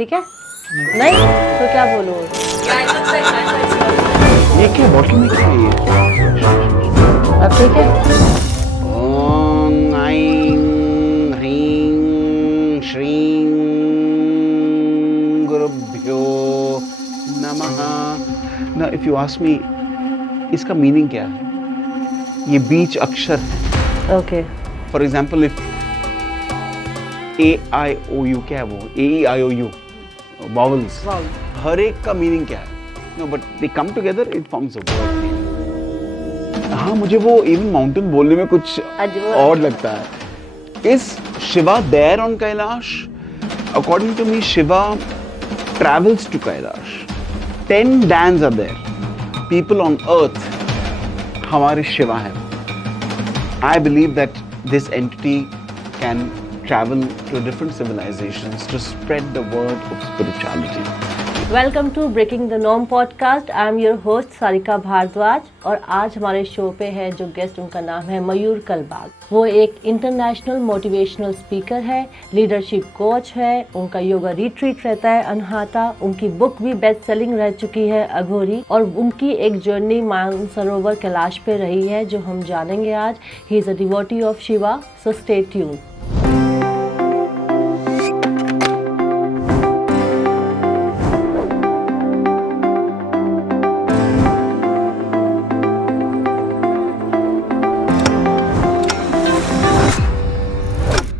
ठीक है? नहीं तो क्या बोलूँ? ये क्या बॉटल में क्या है ये? अब ठीक है? ओम ऐं ह्रीं श्रीं गुरुभ्यो नमः। ना इफ यू आस्क मी इसका मीनिंग क्या है? ये बीच अक्षर है। Okay. For example if AIOU क्या है वो? AEIOU वॉवल्स, हर एक का मीनिंग क्या है? No but they come together it forms a word. हाँ, मुझे वो इवन माउंटेन बोलने में कुछ और लगता है। Is Shiva there on Kailash? According to me Shiva travels to Kailash. 10 Dans are there. People on earth हमारे शिवा हैं। I believe that this entity can travel to different civilizations to spread the word of spirituality. Welcome to breaking the norm podcast. I am your host Sarika Bhardwaj और आज हमारे show पे है जो guest, उनका नाम है मयूर कलबाग। वो एक इंटरनेशनल मोटिवेशनल स्पीकर है, लीडरशिप कोच है, उनका योगा रिट्रीट रहता है अनहाता, उनकी बुक भी बेस्ट सेलिंग रह चुकी है अघोरी, और उनकी एक जर्नी मानसरोवर कैलाश पे रही है जो हम जानेंगे आज। He is a devotee of Shiva, so stay tuned.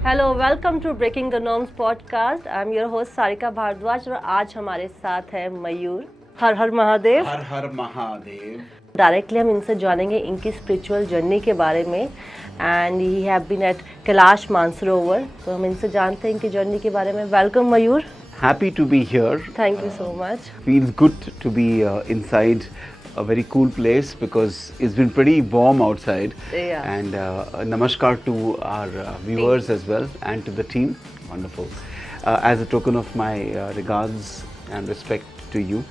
Hello, welcome to breaking the norms podcast. I am your host Sarika Bhardwaj और आज हमारे साथ है मयूर। हर हर महादेव। हर हर महादेव। डायरेक्टली हम इनसे जानेंगे इनकी स्पिरिचुअल जर्नी के बारे में। And he have been at Kailash Mansarovar, तो हम इनसे जानते हैं इनकी जर्नी के बारे में। Welcome Mayur. Happy to be here. Thank you so much. Feels good to be inside a very cool place because it's been pretty warm outside. Yeah. And namaskar to our viewers as well and to the team. Wonderful. As a token of my regards and respect to you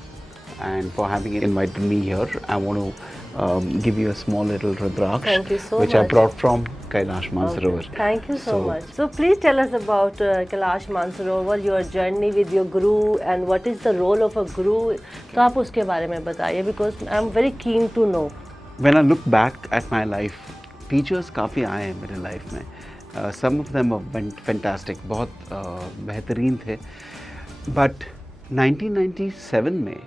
and for having invited me here, I want to give you a small little Rudraksh. Thank you so which I much. brought from Kailash Mansarovar. Thank you so much. So please tell us about Kailash Mansarovar, your journey with your guru and what is the role of a guru. तो आप उसके बारे में बताइए because I'm very keen to know. When I look back at my life, teachers काफ़ी आए हैं मेरे लाइफ में. Some of them were fantastic, बहुत बेहतरीन थे. But 1997 में,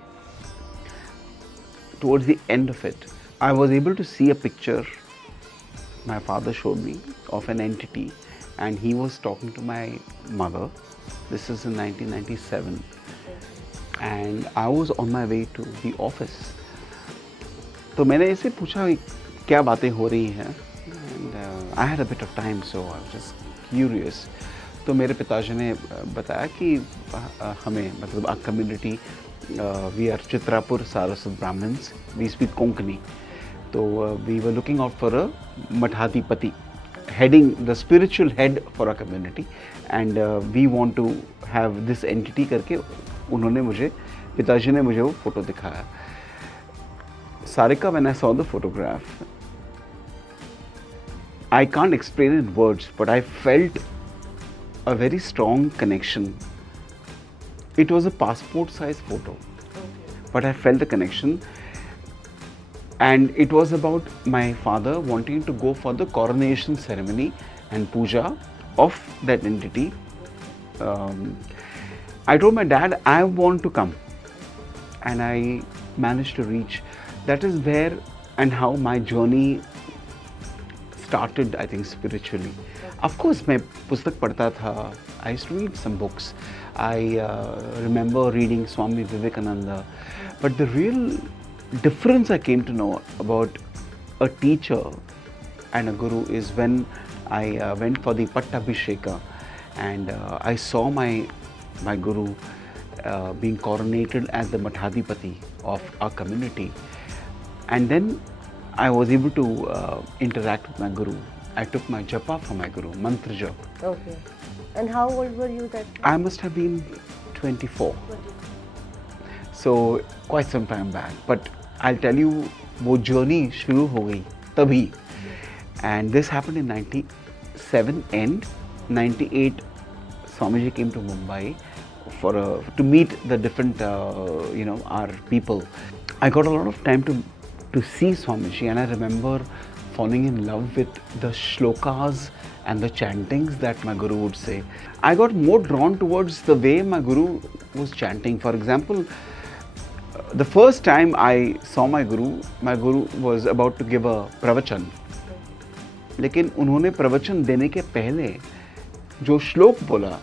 towards the end of it, I was able to see a picture my father showed me of an entity and he was talking to my mother. This is in 1997 and I was on my way to the office. तो मैंने ऐसे पूछा क्या बातें हो रही हैं and I had a bit of time so I was just curious. तो मेरे पिताजी ने बताया कि हमें मतलब our community we are Chitrapur Saraswat Brahmins, we speak Konkani. So we were looking out for a Mathadipati, heading the spiritual head for our community, and we want to have this entity करके उन्होंने मुझे, पिताजी ने मुझे वो photo दिखाया. Sarika, when I saw the photograph, I can't explain it in words, but I felt a very strong connection. It was a passport size photo, but I felt the connection. And it was about my father wanting to go for the coronation ceremony and puja of that entity. I told my dad I want to come, and I managed to reach. That is where and how my journey started, I think, spiritually. Of course, मैं पुस्तक पढ़ता था. I used to read some books. I remember reading Swami Vivekananda, but the real difference I came to know about a teacher and a guru is when I went for the Pattabhisheka and I saw my guru being coronated as the Mathadipati of our community, and then I was able to interact with my guru. I took my japa from my guru, mantra japa. Okay. And how old were you that time? I must have been 24. So quite some time back, but I'll tell you, वो journey शुरू हो गई तभी. And this happened in 97 and 98. Swamiji came to Mumbai to meet the different our people. I got a lot of time to see Swamiji, and I remember falling in love with the shlokas and the chantings that my guru would say. I got more drawn towards the way my guru was chanting. For example, the first time I saw my guru was about to give a pravachan. लेकिन उन्होंने प्रवचन देने के पहले जो श्लोक बोला,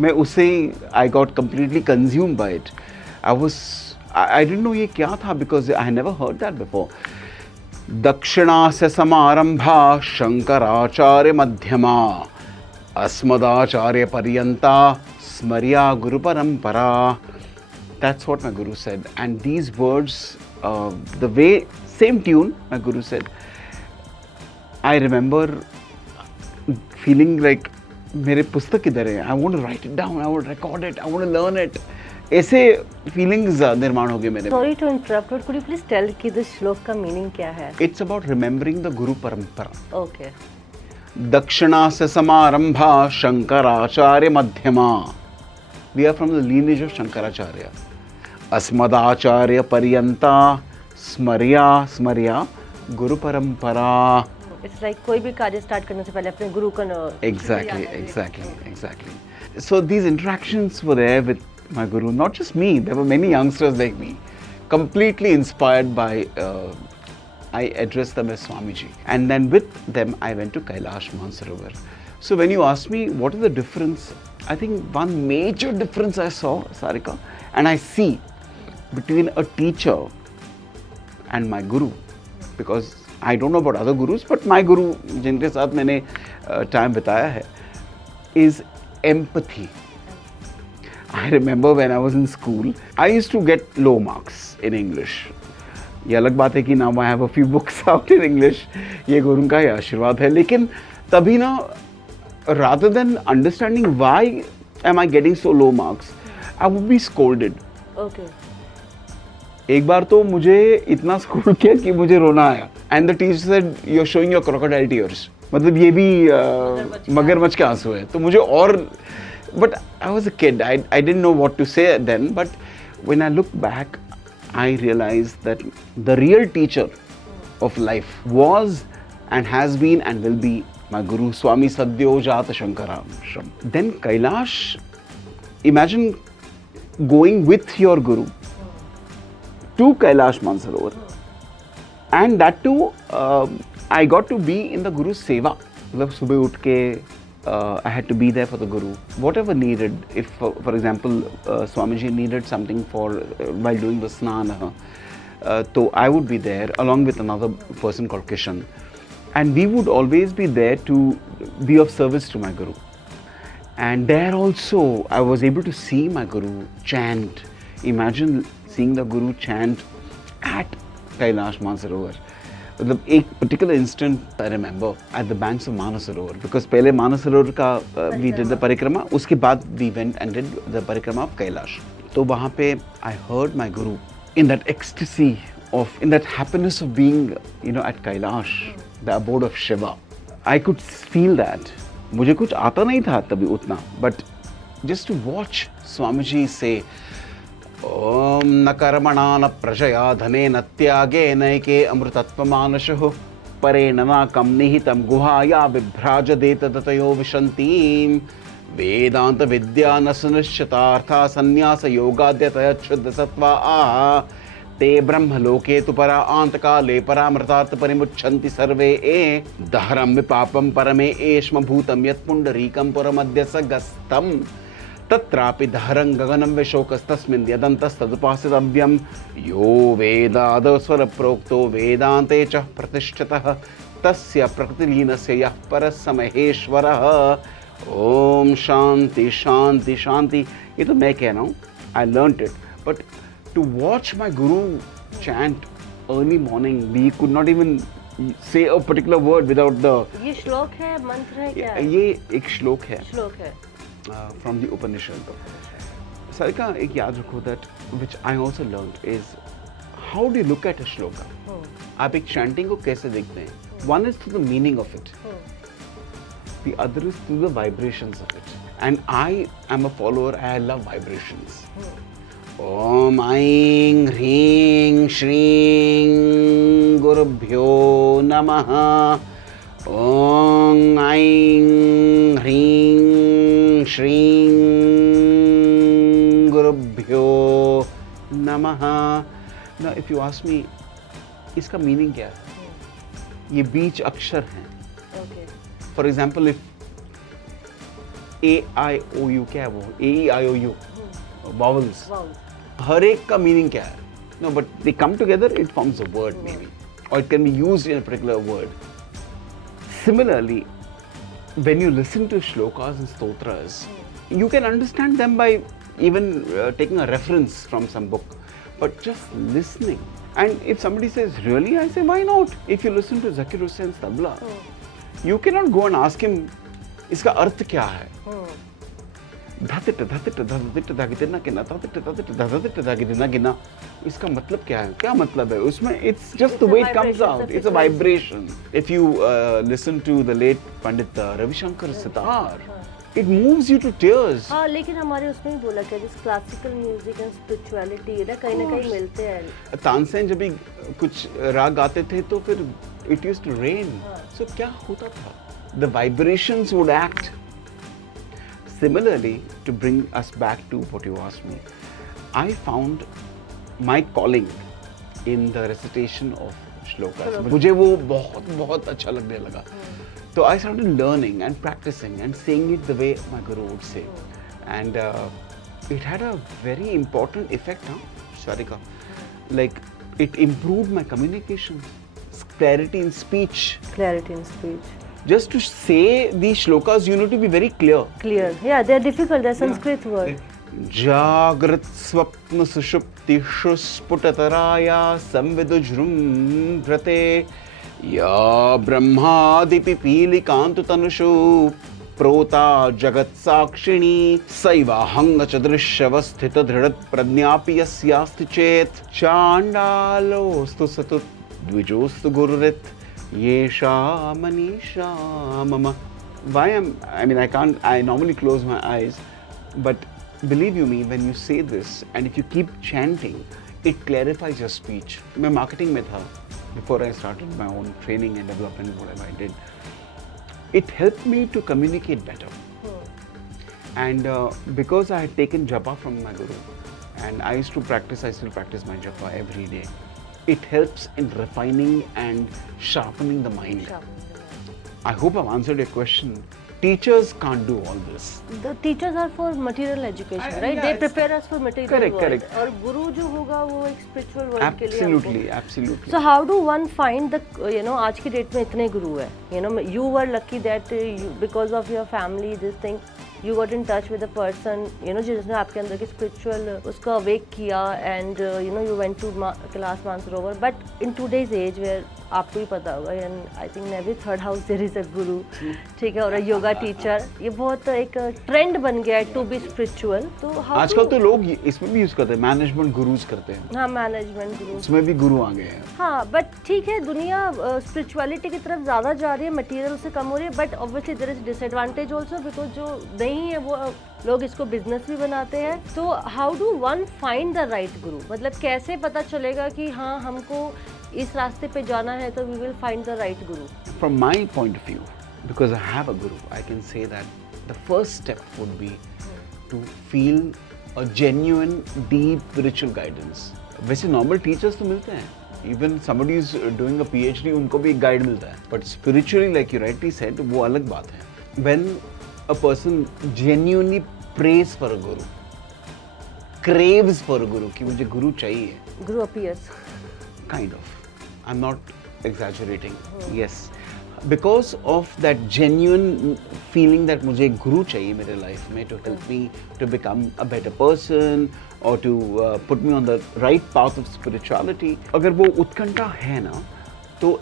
मैं उसे I got completely consumed by it. I didn't know ये क्या था because I had never heard that before. दक्षिणास्य समारंभा Shankaracharya मध्यमा अस्मदाचार्य पर्यंता स्मर्या गुरु परंपरा. That's what my guru said, and these words, the way, same tune my guru said, I remember feeling like मेरे पुस्तक किधर है? I want to write it down, I want to record it, I want to learn it. ऐसे feelings निर्माण हो गए मेरे. Sorry to interrupt, but could you please tell कि this श्लोक का meaning क्या है? It's about remembering the Guru Parampara. Okay. दक्षिणा से समारंभा शंकराचार्य मध्यमा. We are from the lineage of Shankaracharya. अस्मदाचार्य पर्यंता स्मर्या गुरु परंपरा. It's like कोई भी कार्य start करने से पहले अपने गुरु का Exactly. So these interactions were there with my guru, not just me. There were many youngsters like me, completely inspired by. I addressed them as Swamiji, and then with them I went to Kailash Mansarovar. So when you ask me what is the difference, I think one major difference I saw, Sarika, and I see between a teacher and my guru, because I don't know about other gurus, but my guru, जिनके साथ मैंने time बिताया है, is empathy. I remember when I was in school, I used to get low marks in English. ये अलग बात है कि now I have a few books out in English. ये गुरु का ही आशीर्वाद है. लेकिन तभी ना, rather than understanding why am I getting so low marks, I would be scolded. Okay. एक बार तो मुझे इतना स्कूल किया कि मुझे रोना आया. And the teacher said, "You're showing your crocodile tears." मतलब ये भी मगरमच्छ के आंसू है. तो मुझे और, but I was a kid. I didn't know what to say then. But when I look back, I realized that the real teacher of life was and has been and will be my guru, Swami Sadyojata Shankarashram. Then Kailash, imagine going with your guru to Kailash Mansarovar, and that too, I got to be in the Guru's seva. मतलब सुबह उठ के I had to be there for the Guru. Whatever needed, if for example Swamiji needed something for while doing the snana, so I would be there along with another person called Kishan, and we would always be there to be of service to my Guru. And there also I was able to see my Guru chant. Imagine seeing the Guru chant at Kailash Mansarovar. मतलब एक particular instant I remember at the banks of Manasarovar, because पहले Manasarovar का we did the परिक्रमा, उसके बाद we went and did the परिक्रमा of Kailash. तो वहाँ पे I heard my Guru in that ecstasy of, in that happiness of being, at Kailash, the abode of Shiva. I could feel that. मुझे कुछ आता नहीं था तभी उतना, but just to watch Swamiji say, ओम न कर्मणा न प्रजया धने न त्यागे नैके अमृतत्वमानशः परे ननाकं निहितं गुहाया विभ्राजदेत ततयो विशन्तीं वेदांत विद्या न सुनिश्चितार्था संन्यास योगाद्यतयच्छुद्ध सत्वा आह ते ब्रह्मलोके तु परा आन्तकाले परामृतार्थ परिमुच्छन्ति सर्वे ए दहरं विपापं परमे एष्म भूतं यत् पुण्डरीकं पुरमद्य सगस्तम् तत्रापि दहरं गगनं विशोकस्तस्मिन् यदन्तस्तदुपासितव्यं यो वेदादस्वर प्रोक्तो वेदान्ते च प्रतिष्ठितः तस्य प्रकृतिलीनस्य यः परस्य महेश्वरः. ओम शांति शांति शांति. ये तो मैं कह रहा हूँ, I learnt it, but to watch my guru chant early morning, we could not even say a particular word without the. ये श्लोक है, मंत्र है क्या? ये एक श्लोक है. श्लोक है. From the Upanishad. Sarika, एक याद रखो that which I also learned is how do you look at a shloka? आप एक chanting को कैसे देखते हैं? One is to the meaning of it. the other is through the vibrations of it. And I am a follower, I love vibrations. Om Aing Hring Shring Gurubhyo Namaha. Om Aing Hring Shring Gurubhyo Namaha. Now if you ask me, इसका meaning क्या है? ये बीच अक्षर हैं. Okay. For example, if A-I-O-U क्या है वो? A-E-I-O-U. Vowels. Vowels. हर एक का मीनिंग क्या है? No, but they come together, it forms a word maybe. Or it can be used in a particular word. Similarly, when you listen to shlokas and stotras, you can understand them by even taking a reference from some book. But just listening. And if somebody says, really? I say, why not? If you listen to Zakir Hussain's tabla, you cannot go and ask him, इसका अर्थ क्या है? धातिट धातिट धातिट धागितना किना धातिट धातिट धातिट धागितना किना, इसका मतलब क्या है? क्या मतलब है? उसमें it's just the way it comes out. It's a vibration. If you listen to the late Pandit Ravi Shankar Sitar, it moves you to tears. हाँ, लेकिन हमारे उसमें भी बोला क्या जिस क्लासिकल म्यूजिक एंड स्पिरिचुअलिटी ना कहीं मिलते हैं. तानसेन जब भी कुछ राग गाते थे तो फिर it used to rain. So क्या होता था? The vibrations would act. Similarly, to bring us back to what you asked me, I found my calling in the recitation of shlokas. मुझे वो बहुत अच्छा लगने लगा. So I started learning and practicing and saying it the way my guru would say. And it had a very important effect, Sarika. Like, it improved my communication, clarity in speech. Clarity in speech. Just to say these shlokas, you need to be very clear. Clear. Yeah, they're difficult. They're Sanskrit words. Jagrat swapna sushuptishu sputataraya samvidujrum vrate ya brahmadi pipilikantu tanushu prota jagat sakshini saiva hanga chadrishyavasthita dhridat pradnyapi yasyasti chet chandalostu satut dvijostu gururit Yesha Manisha Mama. I normally close my eyes, but believe you me, when you say this and if you keep chanting, it clarifies your speech. मैं marketing में था before I started my own training and development, whatever I did. It helped me to communicate better. And because I had taken japa from my guru, and I still practice my japa every day. It helps in refining and sharpening the mind. I hope I've answered your question. Teachers can't do all this. The teachers are for material education, right? Yeah, they prepare us for material world. Correct. और गुरु जो होगा वो एक spiritual world के लिए हमको. Absolutely. So how do one find the, आज की डेट में इतने गुरु है. You were lucky that because of your family, this thing, you got in touch with a person, जिसने आपके अंदर की spiritual उसका awake किया, and you went to class Mansarovar. But in today's age where आपको ही पता होगा, and I think in every third house there is a guru, ठीक है, और a yoga teacher. ये बहुत एक trend बन गया है to be spiritual. तो आजकल तो लोग इसमें भी यूज करते हैं, मैनेजमेंट गुरुज करते हैं. हाँ, मैनेजमेंट गुरु. उसमें भी गुरु आ गए हैं. हाँ, बट ठीक है, दुनिया स्पिरिचुअलिटी की तरफ ज़्यादा जा रही है, मटेरियल से कम हो रही है, but obviously there is disadvantage also because जो नहीं है वो लोग इसको बिजनेस भी बनाते हैं. तो how do one find the right गुरु? मतलब कैसे पता चलेगा कि हाँ हमको इस रास्ते पे जाना है, तो we will find the right guru. From my point of view, because I have a guru, I can say that the first step would be to feel a genuine, deep spiritual guidance. वैसे normal teachers तो मिलते हैं. Even somebody is doing a PhD, उनको भी एक guide मिलता है. But spiritually, like you rightly said, वो अलग बात है. When a person genuinely prays for a guru, craves for a guru, कि मुझे गुरु चाहिए. Guru appears. Kind of. I'm not exaggerating. Yes. Because of that genuine feeling that मुझे एक गुरु चाहिए मेरे life में to help me to become a better person or to put me on the right path of spirituality. अगर वो उत्कंठा है ना, तो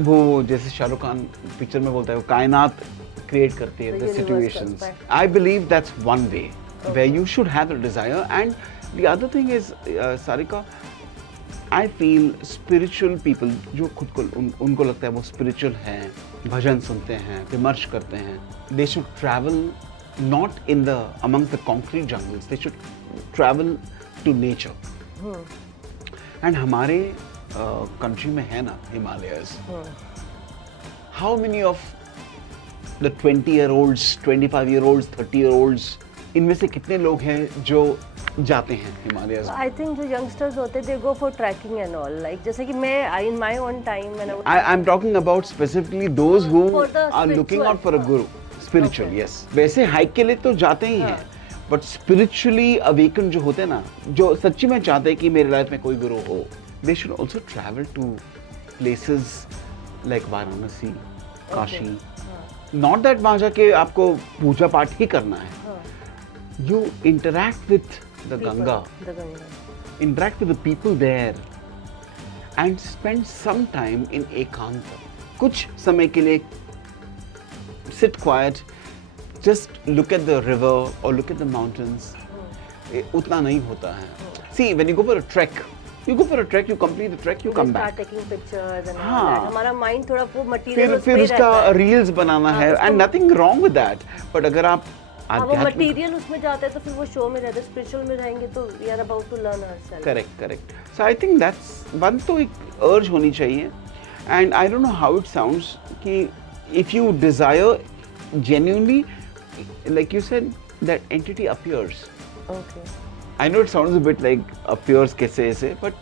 वो जैसे शाहरुख खान पिक्चर में बोलता है, वो कायनात क्रिएट करती है the situations. I believe that's one way where you should have the desire. And the other thing is, Sarika, I feel spiritual people जो खुद को उनको लगता है वो spiritual हैं, भजन सुनते हैं, विमर्श करते हैं, they should travel not in the amongst the concrete jungles, they should travel to nature. And हमारे country में है ना Himalayas. How many of the 20-year-olds, 25-year-olds, 30-year-olds, इनमें से कितने लोग हैं जो जाते हैं हिमालयस? आई थिंक जो यंगस्टर्स होते they go for trekking and all, like जैसे कि मैं in my own time when I am talking about specifically those who For the are looking spiritual, out for a guru, spiritual. Okay. Yes, वैसे hike के लिए तो जाते ही हैं, but spiritually awaken जो होते हैं ना, जो सच्ची में चाहते हैं कि मेरे लाइफ में कोई गुरु हो, they should also travel to places like Varanasi, Kashi. Not that वहां जाके आपको पूजा पाठ ही करना है. You interact with the Ganga, interact with the people there, and spend some time in ekanta. कुछ समय के लिए sit quiet, just look at the river or look at the mountains. उतना नहीं होता है. See, when you go for a trek, you complete the trek, you come back. taking pictures and all हाँ. that. हमारा mind थोड़ा वो material फिर उसका रील्स बनाना है, and nothing wrong with that. But अगर आप वो मटेरियल उसमें जाता है तो फिर वो शो में रहते, स्पिरिचुअल में रहेंगे तो we are about to learn ourselves. Correct. So I think that's one, तो एक अर्ज होनी चाहिए. And I don't know how it sounds कि if you desire genuinely, like you said, that entity appears. Okay. I know it sounds a bit like appears कैसे ऐसे, but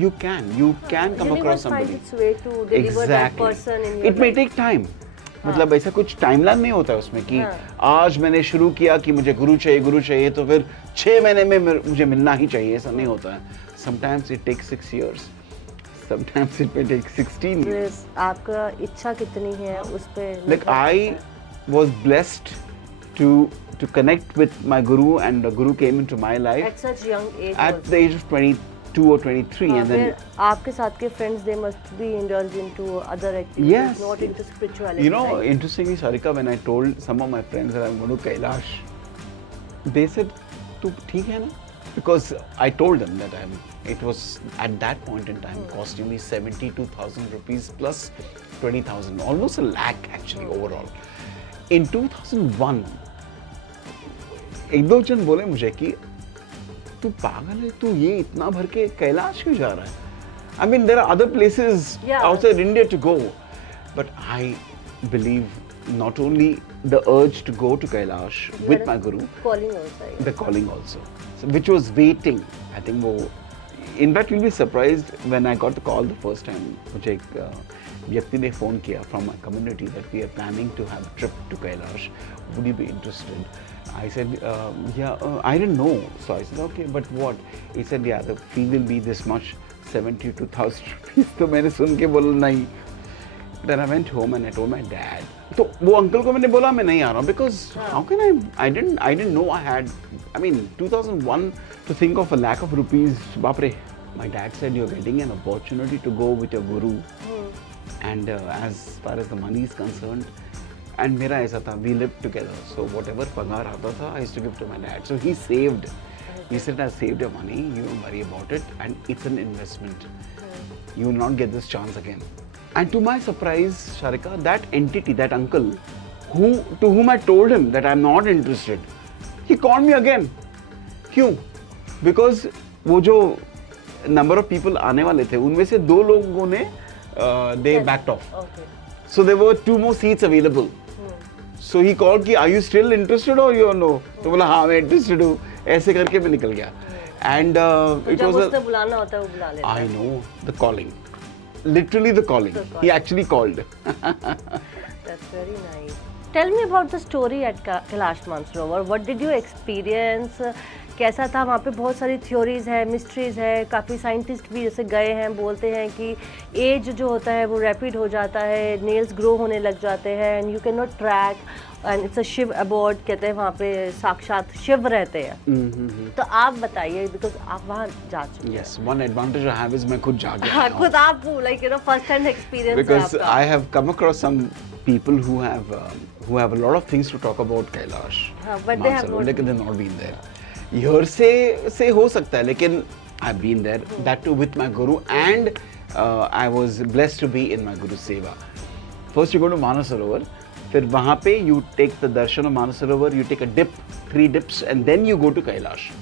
you can come across somebody. Its way to deliver that person in your It may life. take time. मतलब ऐसा कुछ timeline नहीं होता है उसमें कि आज मैंने शुरू किया कि मुझे गुरु चाहिए तो फिर 6 महीने में मुझे मिलना ही चाहिए, ऐसा नहीं होता है. Sometimes it takes 6 years, sometimes it may take 16 years. आपका इच्छा कितनी है उस पे. Like I was blessed to connect with my guru, and the guru came into my life at such young age. At the age of 22 or 23, and then आपके साथ के friends, they must be indulged into other activities, yes, not into spirituality. You know, right? interestingly, Sarika, when I told some of my friends that I'm going to Kailash, they said, "Tu theek hai na?" Because I told them that it was at that point in time costing me 72,000 rupees plus 20,000, almost a lakh actually overall. In 2001, एक दो जन बोले मुझे कि तू पागल है, तू ये इतना भर के कैलाश क्यों जा रहा है? I mean, there are other places outside India to go, but I believe not only the urge to go to Kailash with my guru, calling also. the calling also, so, which was waiting. I think वो, in fact, you'll be surprised when I got the call the first time. मुझे एक व्यक्ति ने phone किया from my community that we are planning to have a trip to Kailash. Would you be interested? I said, I didn't know. So I said, okay, but what? He said, yeah, the fee will be this much, 72,000 rupees. तो मैंने सुन के बोला नहीं. Then I went home and I told my dad. तो वो uncle को मैंने बोला मैं नहीं आ रहा हूँ, because how can I didn't know I had, I mean 2001 to think of a lakh of rupees, बाप रे. My dad said, you're getting an opportunity to go with your guru, and as far as the money is concerned, and मेरा ऐसा था, we lived together, so whatever पगार आता था, I used to give to my dad. So he saved. He said, I saved your money, you don't worry about it, and it's an investment. You will not get this chance again. And to my surprise, Sharika, that entity, that uncle, to whom I told him that I'm not interested, he called me again. क्यों? Because वो जो number of people आने वाले थे, उनमें से 2 लोगों ने they backed off. Okay. So there were 2 more seats available. So he called कि are you still interested or you no? तो बोला हाँ मैं interested हूँ. ऐसे करके मैं निकल गया. And it was जब बुलाना होता है वो बुला लेता है. I know, the calling. Literally the calling. He actually called. That's very nice. Tell me about the story at Kailash Mansarovar. What did you experience? कैसा था वहाँ पे? बहुत सारी थ्योरीज है, मिस्ट्रीज है, काफ़ी साइंटिस्ट भी जैसे गए हैं, बोलते हैं कि एज जो होता है वो रैपिड हो जाता है, नेल्स ग्रो होने लग जाते हैं, and you can not track, and it's a Shiv abode, कहते हैं वहाँ पे साक्षात शिव रहते हैं. तो आप बताइए, बिकॉज आप वहाँ जा चुके हैं. Yes, one advantage I have is मैं खुद जा गया. हाँ, खुद आप like you know first hand experience. Because I have come across some people who have a lot of things to talk about Kailash. but they have not been there. Hearsay से हो सकता है, लेकिन I've been there, that too with my guru, and I was blessed to be in my guru's seva. First you go to Manasarovar, फिर वहाँ पे you take the darshan of Manasarovar, you take a dip, 3 dips, and then you go to Kailash.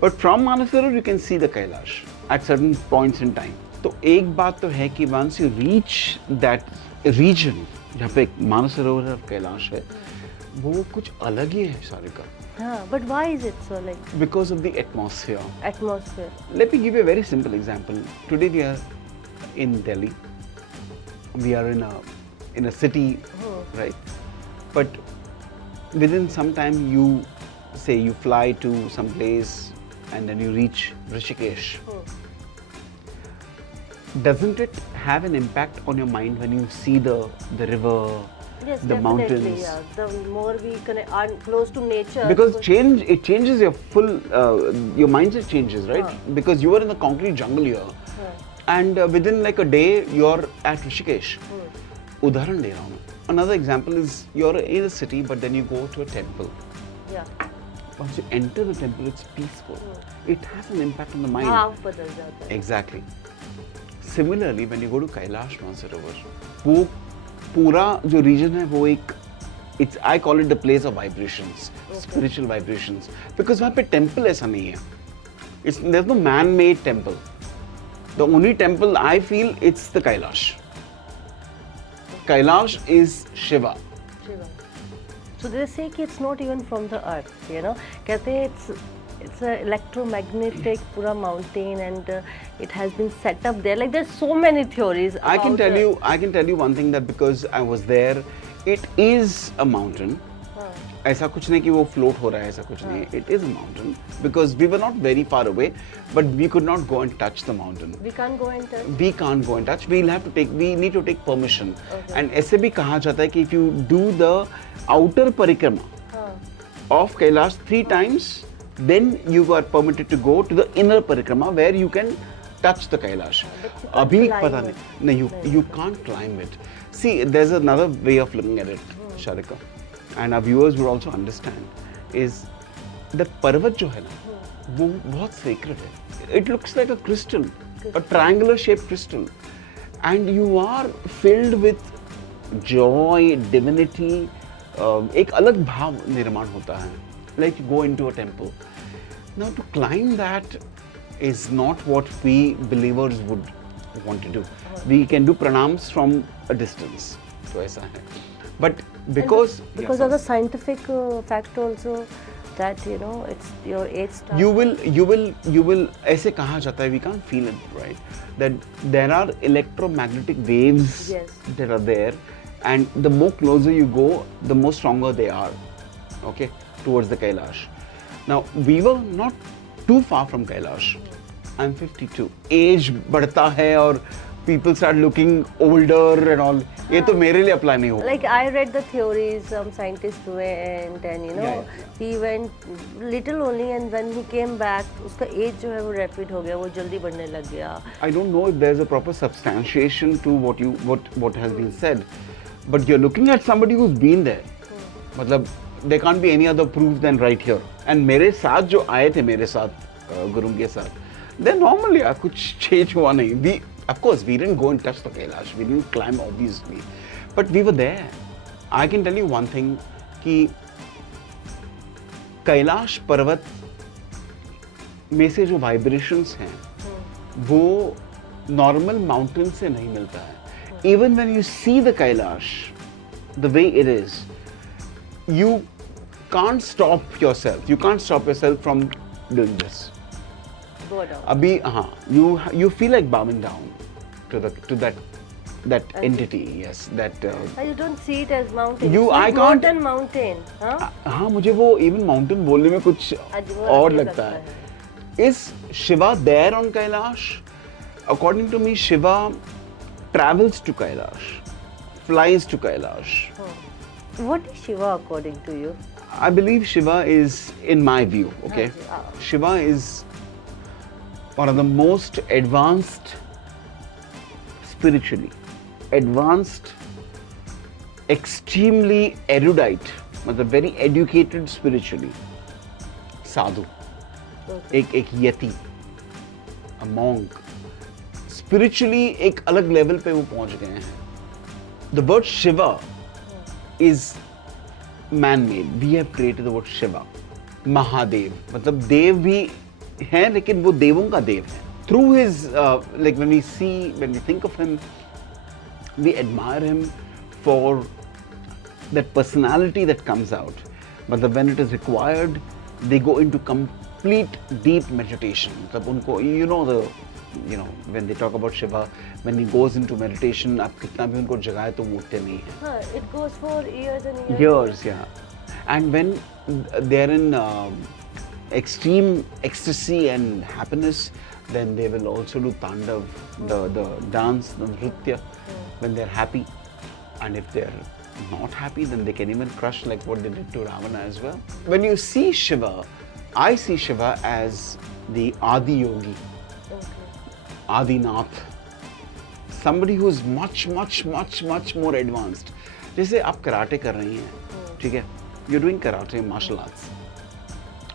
But from Manasarovar you can see the Kailash at certain points in time. तो एक बात तो है कि once you reach that region, जहाँ पे मानसरोवर और कैलाश है, वो कुछ अलग ही है सारिका. हाँ, but why is it so like? Because of the atmosphere. Atmosphere. Let me give you a very simple example. Today we are in Delhi. We are in a city, right? But within some time you say you fly to some place and then you reach Rishikesh. Doesn't it have an impact on your mind when you see the river, Yes, the definitely, mountains? yeah. The more we are close to nature. Because it changes your your mindset changes, right? Because you were in the concrete jungle here, and within like a day you're at Rishikesh. उदाहरण दे रहा हूँ. Another example is you're in a city, but then you go to a temple. Yeah. Once you enter the temple, it's peaceful. It has an impact on the mind. भाव बदल जाता है. Exactly. Similarly, when you go to Kailash Mansarovar, वो पूरा जो region है वो एक, I call it the place of vibrations, spiritual vibrations, because वहाँ पे temple ऐसा नहीं है. There's no man-made temple. The only temple I feel it's the Kailash. Kailash is Shiva. Shiva. So they say कि it's not even from the earth, you know. कहते हैं it's a electromagnetic pura mountain and it has been set up there. Like there's so many theories. I can tell you one thing, that because I was there, it is a mountain. ऐसा कुछ नहीं कि वो float हो रहा है, ऐसा कुछ नहीं. It is a mountain because we were not very far away, but we could not go and touch the mountain. We can't go and touch. We can't go and touch. We need to take permission. Okay. And ऐसे भी कहा जाता है कि if you do the outer parikrama of Kailash 3 times, then you are permitted to go to the inner parikrama where you can touch the Kailash. अभी पता नहीं. You can't climb it. See, there's another way of looking at it, Sharika, and our viewers would also understand, is the पर्वत जो है ना, वो बहुत sacred है. It looks like a crystal, a triangular shaped crystal, and you are filled with joy, divinity. एक अलग भाव निर्माण होता है. Like you go into a temple. Now to climb that is not what we believers would want to do. We can do pranams from a distance. तो ऐसा है. But because of the scientific fact also that you know it's your age starts. You will ऐसे कहा जाता है, we can't feel it, right? That there are electromagnetic waves that are there, and the more closer you go, the more stronger they are. Okay, towards the Kailash. Now we were not too far from Kailash. I'm 52. Age बढ़ता है और people start looking older and all. ये तो मेरे लिए apply नहीं होगा. Like I read the theories, some scientists went and you know he went little only and when he came back उसका age जो है वो rapid हो गया, वो जल्दी बढ़ने लग गया. I don't know if there's a proper substantiation to what has been said, but you're looking at somebody who's been there. मतलब there can't be any other proof than right here. And मेरे साथ जो आए थे मेरे साथ गुरु के साथ, they're normal यार, कुछ change हुआ नहीं. Of course, we didn't go and touch the Kailash. We didn't climb, obviously. But we were there. I can tell you one thing, कि Kailash पर्वत में से जो vibrations हैं, वो normal mountain से नहीं मिलता है. Even when you see the Kailash, the way it is, you can't stop yourself. You can't stop yourself from doing this. अभी हाँ, you feel like bowing down to that entity, yes, that. You don't see it as mountain. I can't. Mountain, हाँ? हाँ, मुझे वो even mountain बोलने में कुछ और लगता है. Is Shiva there on Kailash? According to me, Shiva travels to Kailash, flies to Kailash. What is Shiva according to you? I believe Shiva is, in my view, okay, Shiva is one of the most advanced, spiritually advanced, extremely erudite, मतलब very educated spiritually, sadhu, एक yati, a monk, spiritually एक अलग level पे वो पहुंच गए हैं. The word Shiva is man-made. We have created the word Shiva. Mahadev, मतलब देव भी हैं लेकिन वो देवों का देव है. Through his, like when we think of him, we admire him for that personality that comes out. But when it is required, they go into complete deep meditation. मतलब उनको, when they talk about Shiva, when he goes into meditation, आप कितना भी उनको जगाए तो वो उठते नहीं हैं. हाँ, it goes for years and years. Years, yeah. And when they're in extreme ecstasy and happiness, then they will also do Tandav, the dance, the Nritya, when they're happy. And if they're not happy, then they can even crush like what they did to Ravana as well. When you see Shiva, I see Shiva as the Adi Yogi, Adinath, somebody who's much more advanced. जैसे आप karate कर रही हैं, ठीक है? You're doing karate, martial arts,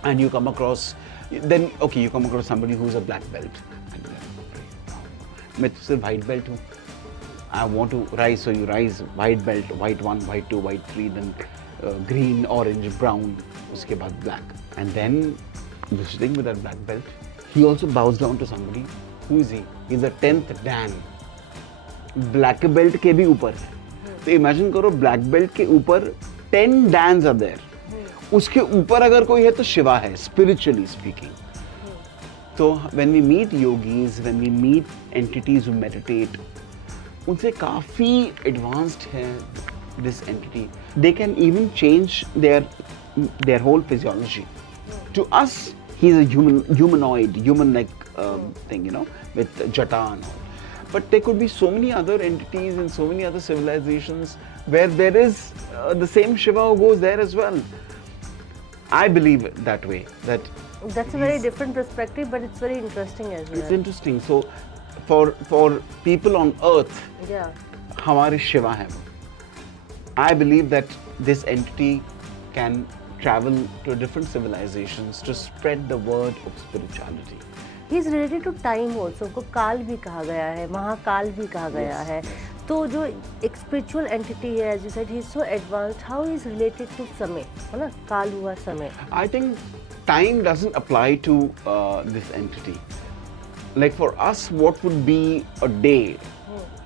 and you come across, then okay, you come across somebody who's a black belt. And you're like, wow, मैं तो सिर्फ white belt हूँ. I want to rise, so you rise, white belt, white 1, white 2, white 3, then green, orange, brown, उसके बाद black. And then, visiting with that black belt, he also bows down to somebody. Who is he? He's a 10th Dan. Black belt के भी ऊपर है. तो imagine करो, black belt के ऊपर 10 Dans are there. उसके ऊपर अगर कोई है तो शिवा है, spiritually speaking. So when we meet yogis, when we meet entities who meditate, उनसे काफी advanced है this entity. They can even change their whole physiology. To us, he's a humanoid, human-like thing, with jata and all. But there could be so many other entities and so many other civilizations where there is the same Shiva who goes there as well. I believe that way. That's a very different perspective, but it's very interesting as well. It's interesting. So, for people on earth, Yeah. हमारे शिवा है वो. I believe that this entity can travel to different civilizations to spread the word of spirituality. He is related to time also. उनको काल भी कहा गया है, महाकाल भी कहा गया है. तो जो एक spiritual entity है, as you said, he is so advanced. How he is related to समय, है ना? काल हुआ समय. I think time doesn't apply to this entity. Like for us, what would be a day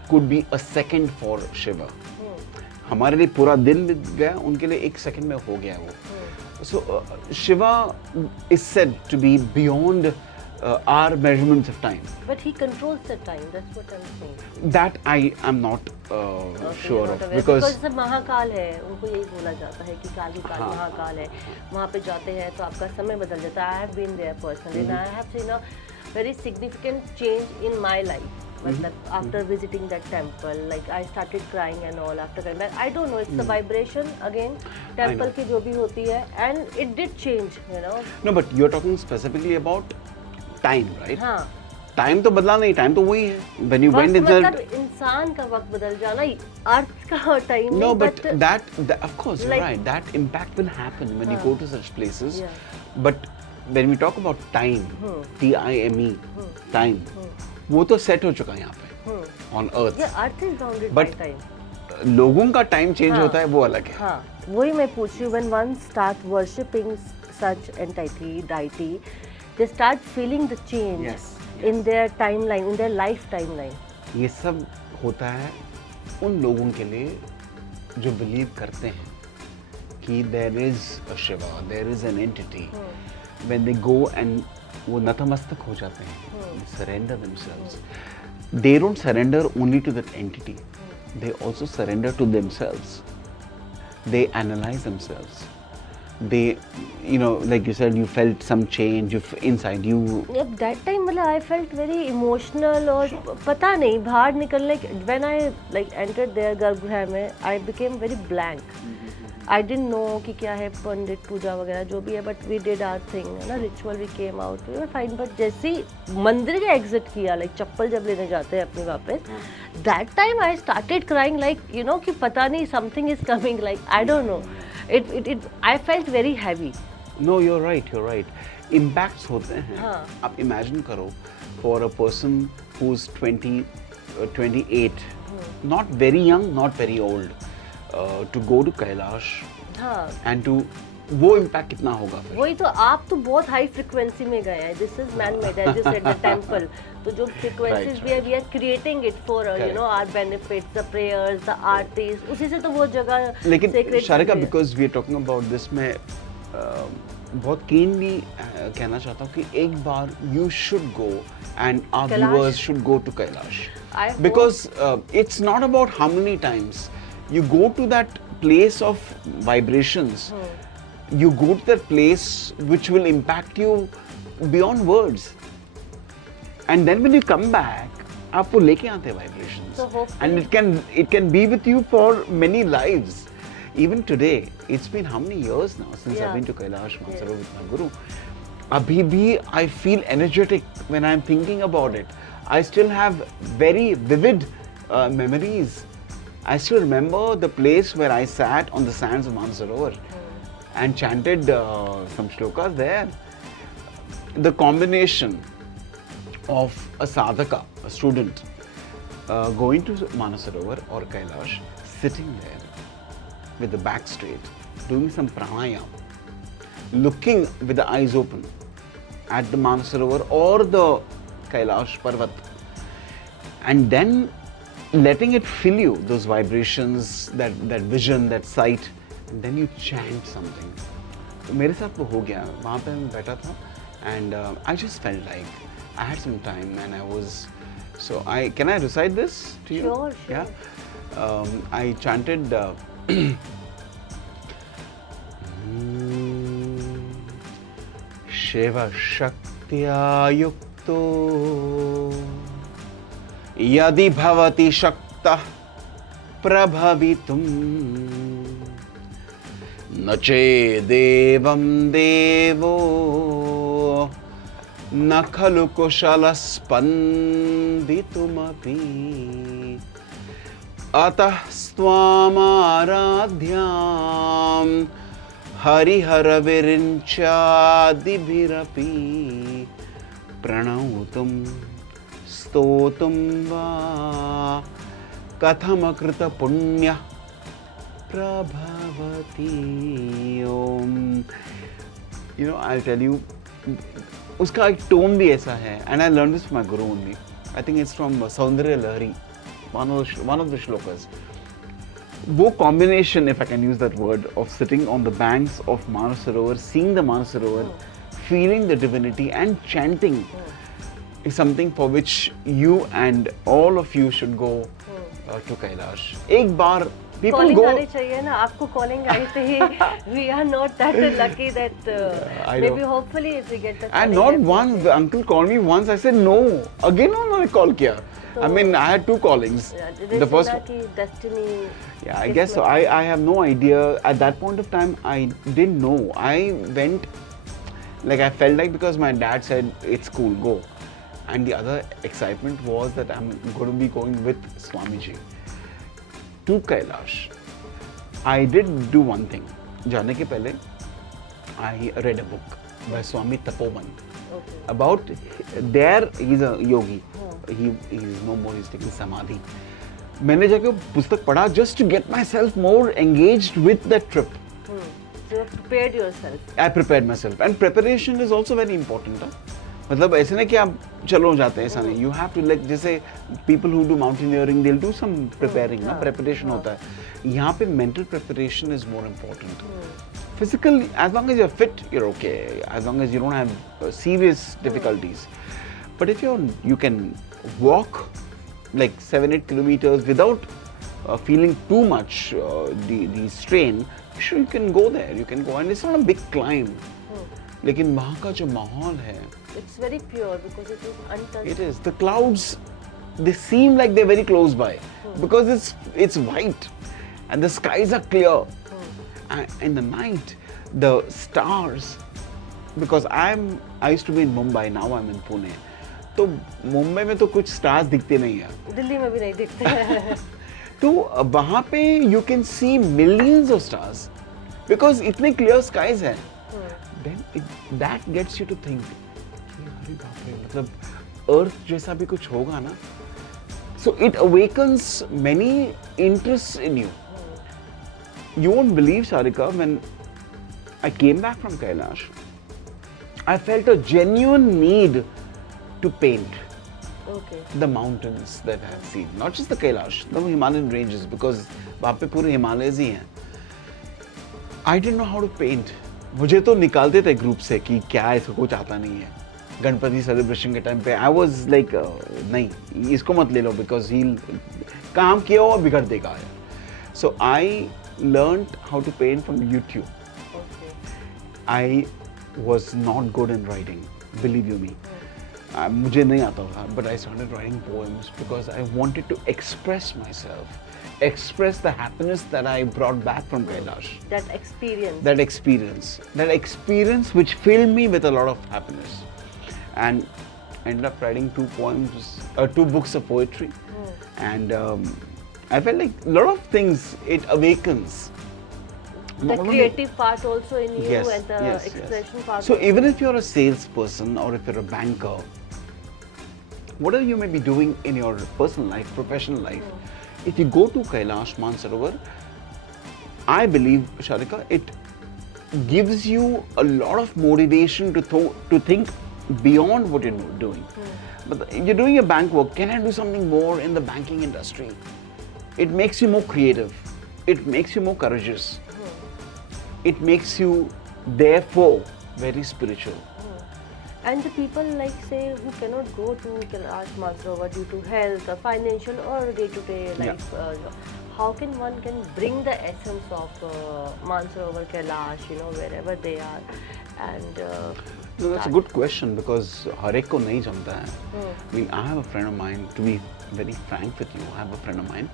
could be a second for Shiva. हमारे लिए पूरा दिन बीत गया, उनके लिए एक सेकंड में हो गया वो. So Shiva is said to be beyond our measurements of time. But he controls the time. That's what I'm saying. That I am not sure of because सब महाकाल है, उनको यही बोला जाता है कि काल ही काल महाकाल है. वहाँ पे जाते हैं तो आपका समय बदल जाता है. I have been there personally and I have seen a very significant change in my life. मतलब after visiting that temple, like I started crying and all after coming back. I don't know, it's the vibration again, temple की जो भी होती है, and it did change, No, but you're talking specifically about time, right? हाँ. Time तो बदला नहीं, time तो वही है. When you went inside. मतलब इंसान का वक्त बदल जाना, अर्थ का time. No, but that of course you're right. That impact will happen when you go to such places. Yeah. But when we talk about time, Time, time, वो तो set हो चुका है यहाँ पे on earth. Yeah, earth is bounded But by time. लोगों का time change होता है, वो अलग है. हाँ, वही मैं पूछ रही हूँ. When one start worshipping such entity, deity, they start feeling the change Yes. in their timeline, in their life timeline. ये सब होता है उन लोगों के लिए जो बिलीव करते हैं कि there is a Shiva, there is an entity. When they go and वो नतमस्तक हो जाते हैं, they surrender themselves. They don't surrender only to that entity. They also surrender to themselves. They analyze themselves. They, like you said, you felt some change inside you. At that time, मतलब I felt very emotional और पता नहीं बाहर निकलने. When I entered their गर्भगृह में, I became very blank. I didn't know कि क्या है पंडित पूजा वगैरह जो भी है, but we did our thing, ना ritual, we came out, we were fine. But जैसे ही मंदिर का exit किया, चप्पल जब लेने जाते हैं अपने वापस, that time I started crying कि पता नहीं something is coming, I don't know. I felt very heavy. No, you're right. Impacts होते हैं. हाँ. आप इमेजिन करो for a person who is 28, not very young, not very old, to go to Kailash हाँ. and to वो impact कितना होगा फिर. वही तो, आप तो बहुत हाई फ्रिक्वेंसी में गए हैं. This is man made as you said the temple. तो जो frequencies Right, we are creating it for you know our benefits, the prayers, the aartis, उसी से तो वो जगह लेकिन sacred शारिका, चीज़ है. Because we are talking about this, मैं बहुत कीनली कहना चाहता हूँ कि एक बार you should go and our Kailash? Viewers should go to Kailash. I hope- Because it's not about how many times you go to that place of vibrations. You go to that place which will impact you beyond words. And then when you come back, आपको लेके आते हैं vibrations. So hopefully- And it can be with you for many lives. Even today, it's been how many years now since Yeah. I've been to Kailash Mansarovar with my guru. Abhi bhi I feel energetic when I'm thinking about it. I still have very vivid memories. I still remember the place where I sat on the sands of Mansarovar and chanted some shlokas there. The combination of a sadhaka, a student, going to Manasarovar or Kailash, sitting there with the back straight, doing some pranayam, looking with the eyes open at the Manasarovar or the Kailash Parvat, and then letting it fill you, those vibrations, that vision, that sight, and then you chant something. तो मेरे साथ वो हो गया. वहाँ पे मैं बैठा था and I just felt like I had some time and I was, so can I recite this to you? Sure, sure. Yeah. I chanted Shiv शक्त्या युक्तो यदि भवति शक्तः प्रभवितुम् न चेदेवं देवो न खलु कुशलः स्पन्दितुमपि अतः स्वामाराध्यां हरिहरविरिञ्चादिभिरपि प्रणौतुं स्तोतुं वा कथमकृतपुण्यः प्रभवति. ओम. You know, I'll tell you, उसका एक टोन भी ऐसा है, and I learned this from my guru only. I think it's from Saundarya Lahari, one of the shlokas. वो combination, if I can use that word, of sitting on the banks of Manasarovar, seeing the Manasarovar, feeling the divinity and chanting is something for which you and all of you should go to Kailash. एक बार people calling go. आनी चाहिए ना आपको. Calling आई थी. We are not that lucky that I know. maybe hopefully if we get the And calling not that- once, the uncle called me once, I said no. Again उन्होंने call किया. I mean, I had two callings. Yeah, The first, की destiny. yeah, I guess so. I have no idea. At that point of time, I didn't know. I went, like I felt like, because my dad said it's cool, go. And the other excitement was that I'm going to be going with Swamiji to Kailash. I did do one thing. जाने के पहले, I read a book by Swami Tapovan. Okay. About there, he's a yogi. He is no more. He's taking samadhi. मैंने जाके वो पुस्तक पढ़ा just to get myself more engaged with that trip. So you have prepared yourself. I prepared myself, and preparation is also very important. Huh? मतलब ऐसे नहीं कि आप चलो जाते हैं, ऐसा नहीं. You have to, like, जैसे people who do mountaineering, they'll do some preparing, ना, preparation होता है. यहाँ पे mental preparation is more important. Physical, as long as you're fit, you're okay. As long as you don't have serious difficulties. But if you can walk like 7-8 kilometers without feeling too much the strain, sure, you can go there. You can go, and it's not a big climb. लेकिन वहाँ का जो माहौल है, It's very pure because it is untouched. it is. The clouds, they seem like they're very close by because it's white and the skies are clear. And in the night, the stars, because I used to be in Mumbai, now I'm in Pune. तो मुंबई में तो कुछ stars दिखते नहीं है. दिल्ली में भी नहीं दिखते हैं. तो वहाँ पे you can see millions of stars because इतने clear skies हैं. then that gets you to think कि अरे बाप रे, मतलब अर्थ जैसा भी कुछ होगा ना. So it awakens many interests in you. You won't believe, Sarika, when I came back from Kailash, I felt a genuine need to paint Okay. the mountains that I have seen. Not just the Kailash, the Himalayan ranges, because वहाँ पे पूरे Himalayas ही हैं. I didn't know how to paint. मुझे तो निकालते थे group से कि क्या इसको कुछ आता नहीं है. गणपति सेलिब्रेशन के टाइम पे I was like नहीं, इसको मत ले लो because he'll काम किया और बिगड़ देगा. So I learned how to paint from YouTube. Okay. I was not good in writing, believe you me. मुझे नहीं आता था, but I started writing poems because I wanted to express myself, express the happiness that I brought back from Kailash. That experience. That experience which filled me with a lot of happiness, and ended up writing two books of poetry, and I felt like a lot of things it awakens. The Not only- creative part also in you, Yes, and the yes, expression yes. part. So also. even if you're a salesperson or if you're a banker, whatever you may be doing in your personal life, professional life, if you go to Kailash Mansarovar, I believe, Sharika, it gives you a lot of motivation to think beyond what you're doing. But you're doing your bank work. Can I do something more in the banking industry? It makes you more creative. It makes you more courageous. It makes you, therefore, very spiritual. And the people like say who cannot go to Kailash Mansarovar due to health or financial or day-to-day life, how can one bring the essence of Mansarovar, Kailash, wherever they are, and No, that's a good question because हर एक को नहीं जमता है. I mean, I have a friend of mine, to be very frank with you, I have a friend of mine,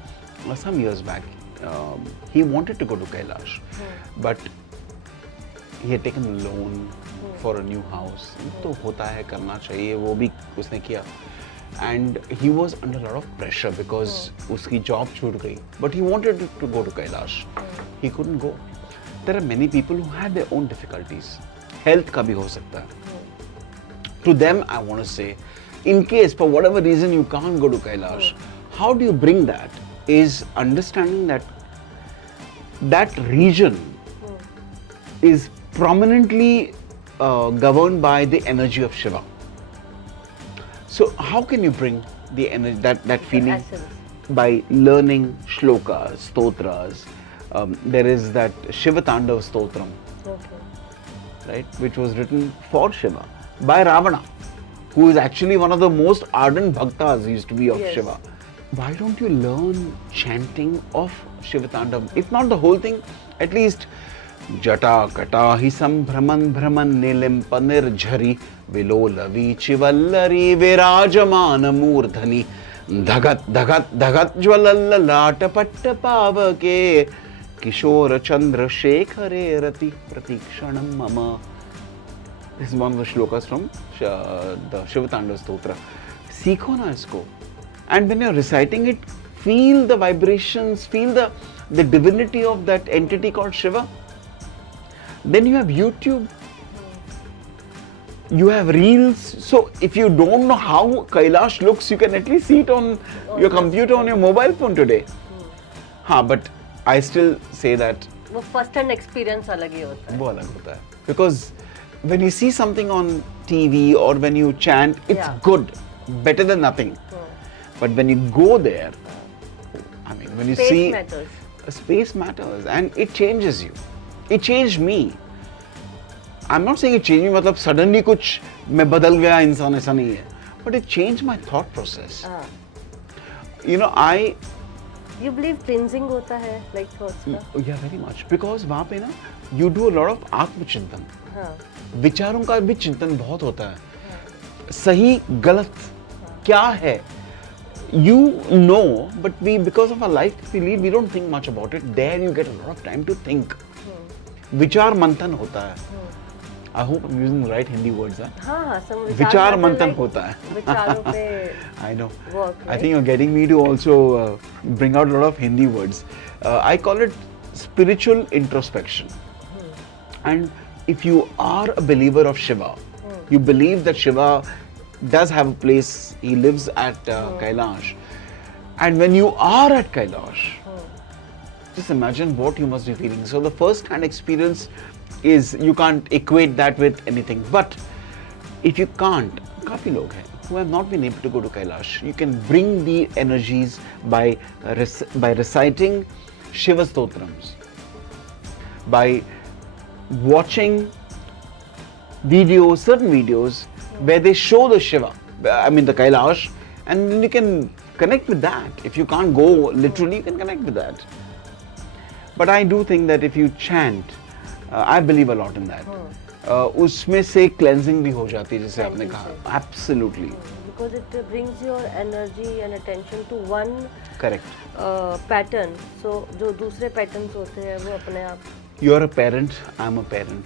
some years back, he wanted to go to Kailash, but he had taken a loan for a new house. तो होता है, करना चाहिए, वो भी उसने किया. And he was under a lot of pressure because उसकी job छूट गई. But he wanted to go to Kailash. He couldn't go. There are many people who had their own difficulties. Health का भी हो सकता है. To them, I want to say, in case for whatever reason you can't go to Kailash, how do you bring that? Is understanding that that region is prominently governed by the energy of Shiva. So how can you bring the energy, that feeling? essence. By learning shlokas, stotras. There is that Shiva Tandav Stotram, Okay. right, which was written for Shiva by Ravana, who is actually one of the most ardent bhaktas used to be of Yes. Shiva. Why don't you learn chanting of Shiva Tandav? If not the whole thing, at least Jata Kata hi Sambhraman Brahman Nilimpa Nirjhari Vilola Vichivallari Virajamana Murdhani Dhagat Dhagat Dhagat Jwalallata Patta Pavake Kishora Chandra Shekhare Rati Pratikshanam Mama. This is one of the shlokas from the Shiva Tandav Stotra. Seekho na isko. And when you're reciting it, feel the vibrations, feel the divinity of that entity called Shiva. Then you have YouTube. You have reels. So if you don't know how Kailash looks, you can at least see it on your computer, on your mobile phone today. But I still say that वो first hand experience अलग ही होता है. वो अलग होता है. Because when you see something on TV or when you chant, it's Yeah. good, better than nothing. But when you go there, I mean, when you Space see matters. space matters, and it changes you. It changed me. I'm not saying it changed me, मतलब suddenly कुछ मैं बदल गया इंसान, ऐसा नहीं है. But it changed my thought process. You know, You believe cleansing होता है like thoughts का? yeah, very much. Because वहाँ पे ना, you do a lot of आत्मचिंतन. हाँ. विचारों का भी चिंतन बहुत होता है. सही गलत क्या है? You know, but because of our life we lead, we don't think much about it. There you get a lot of time to think. विचार मंथन होता है. I hope I'm using the right Hindi words. हाँ, विचार मंथन होता है. विचारों पे I know. work, I right? think you're getting me to also bring out a lot of Hindi words. I call it spiritual introspection. And if you are a believer of Shiva, you believe that Shiva does have a place, he lives at Kailash, and when you are at Kailash, just imagine what you must be feeling. So the first hand experience is, you can't equate that with anything. But if you can't, काफी लोग हैं who have not been able to go to Kailash, you can bring the energies by reciting Shiva Stotrams, by watching videos, certain videos where they show the Shiva, I mean the Kailash, and then you can connect with that. If you can't go literally, you can connect with that. But I do think that if you chant, I believe a lot in that. उसमें से cleansing भी हो जाती है, जैसे आपने कहा. Absolutely. Because it brings your energy and attention to one Correct. pattern. So जो दूसरे patterns होते हैं वो अपने आप. You're a parent, I'm a parent.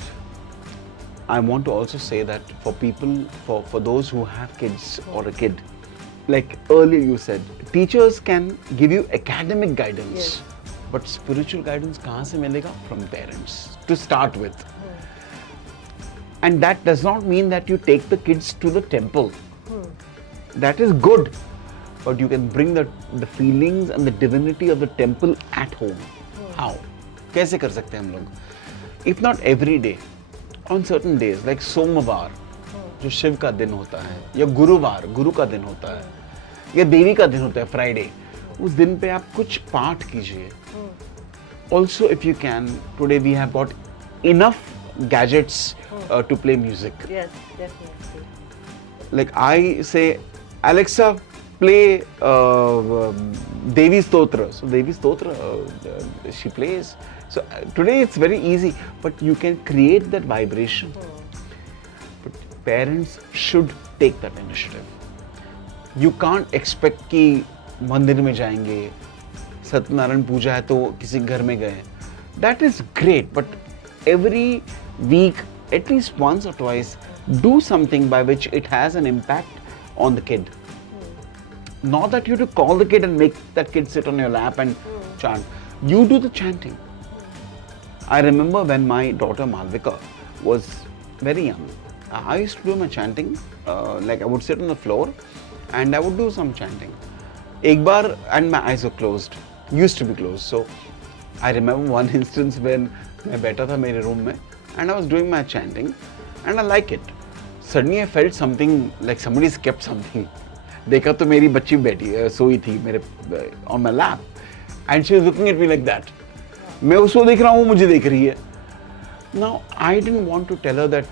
I want to also say that for people, for those who have kids or a kid, like earlier you said, teachers can give you academic guidance, Yes. but spiritual guidance कहाँ से मिलेगा? From parents to start with. And that does not mean that you take the kids to the temple. That is good, but you can bring the feelings and the divinity of the temple at home. How? कैसे कर सकते हैं हम लोग? If not every day, on certain days, like सोमवार, जो शिव का दिन होता है, या गुरुवार, गुरु का दिन होता है, या देवी का दिन होता है, फ्राइडे, उस दिन पे आप कुछ पाठ कीजिए. Also, if you can, today we have got enough gadgets to play music. Yes, definitely. Like I say, Alexa, play Devi Stotra. So Devi Stotra, she plays. So today it's very easy, but you can create that vibration. But parents should take that initiative. You can't expect कि मंदिर में जाएंगे, सत्यनारायण पूजा है तो किसी घर में गए. That is great, but every week, at least once or twice, do something by which it has an impact on the kid. Not that you have to call the kid and make that kid sit on your lap and chant. You do the chanting. I remember when my daughter Malvika was very young, I used to do my chanting, like I would sit on the floor and I would do some chanting. Ek bar, and my eyes were closed, used to be closed. So I remember one instance when मैं बैठा था मेरे room में and I was doing my chanting and I like it. Suddenly I felt something, like somebody's kept something. देखा तो मेरी बच्ची बैठी सोई थी मेरे on my lap and she was looking at me like that. मैं उसको देख रहा हूँ, मुझे देख रही है. Now I didn't want to tell her that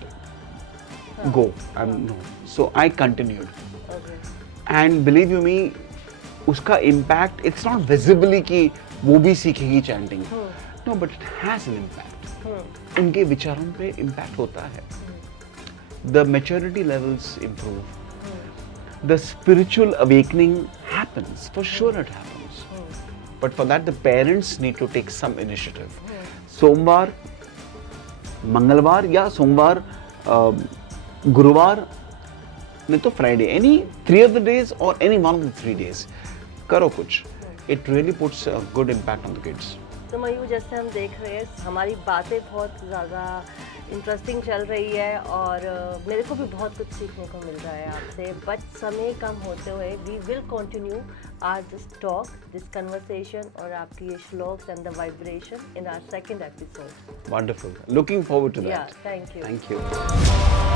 go. No. So I continued. Okay. And believe you me, उसका impact, it's not visibly कि वो भी सीखेगी chanting. No, but it has an impact. उनके विचारों पे impact होता है. The maturity levels improve. The spiritual awakening happens. For sure it happens. But for that the parents need to take some initiative. सोमवार, मंगलवार या सोमवार, गुरुवार नहीं तो Friday, any 3 of the days or any one of the 3 days, करो कुछ. It really puts a good impact on the kids. तो मयूर, जैसे हम देख रहे हैं हमारी बातें बहुत ज़्यादा इंटरेस्टिंग चल रही है और मेरे को भी बहुत कुछ सीखने को मिल रहा है आपसे, बट समय कम होते हुए we will continue our this talk, this conversation और आपकी ये shlokas and the vibration in our second episode. Wonderful. Looking forward to that. Yeah, thank you. Thank you.